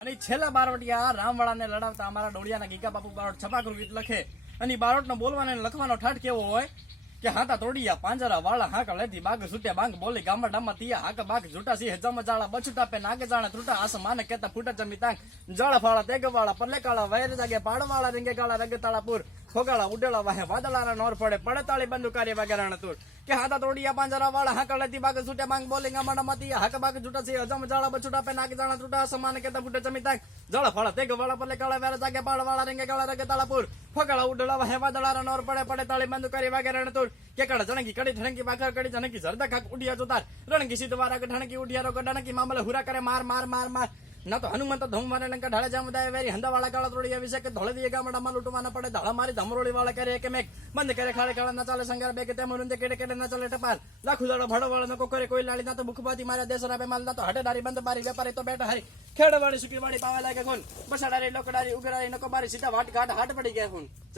અને છેલ્લા બારોટિયા રામવાળાને લડાવતા અમારા ડોળિયાના ગીગા બાપુ બારોટ છપાકરું ગીત લખે અને બારોટનો બોલવાનો અને લખવાનો ઠાઠ કેવો હોય કે હાતા તોડિયા પાંજરા વાળા હાક લેતી બાગ છૂટ્યા બાંગ બોલી ગામડા ડામા તિયા હાક બાગ ઝૂટા સી જમ જાળા બછુટા પે નાગે જાણે ત્રુટા આસમાન કેતા ફૂટા જમી તાંગ જળ ફાળા તેગ વાળા પલ્લે કાળા વૈર જાગે પાડવાળા રંગે કાળા રગતાળાપુર ખોગાળા ઉડેલા વાહે વાદળાના નોર પડે પડતાળી બંદુ કાર્ય વગેરેના તુર કે હાતા તોડિયા પાંજરા વાળા હાક લેતી બાગ છૂટ્યા બાંગ બોલી ગામડા ડામા તિયા હાક બાગ ઝૂટા સી જમ જાળા બછુટા પે નાગે જાણે ત્રુટા આસમાન કેતા ફૂટા જમી તાંગ જળ ફાળા તેગ વાળા પલ્લે કાળા વૈર જાગે પાડવાળા રંગે કાળા રગતાળાપુર ખોગાળા ઉડેલા વાહે વાદળાના નોર પડે પડતાળી બંદુ કાર્ય વગેરેના તુર કે કડા જણકી કડી ઠણકી બાખર કડી જણકી જરદા ખાક ઉડિયા જોતાર રણકી સીધવારા ઠણકી ઉડિયારો ગડાણકી મામલે હુરા કરે માર માર માર માર ના તો હનુમંત ધોમવાને લંકા ઢાળે જામદાય વેરી હંદાવાળા કાળા તોડિયા વિશે કે ધોળે દિયે ગામડામાં લૂંટવાના પડે ધાળા મારી ધમરોળી વાળા કરે કે મેક બંધ કરે ખાડે ખાડા ના ચાલે સંગાર બે કે તેમ રૂંદે કેડે કેડે ના ચાલે ટપાર લાખું દાડો ભાડો વાળા નકો કરે કોઈ લાળી ના તો ભૂખબાતી મારા દેશ રાબે માલ ના તો હટેદારી બંધ બારી વેપારી તો બેઠા હારી ખેડવાળી સુકી વાળી પાવા લાગે કોણ બસાડારી લોકડારી ઉગરારી નકો બારી સીધા વાટ ઘાટ હાટ પડી ગયા કોણ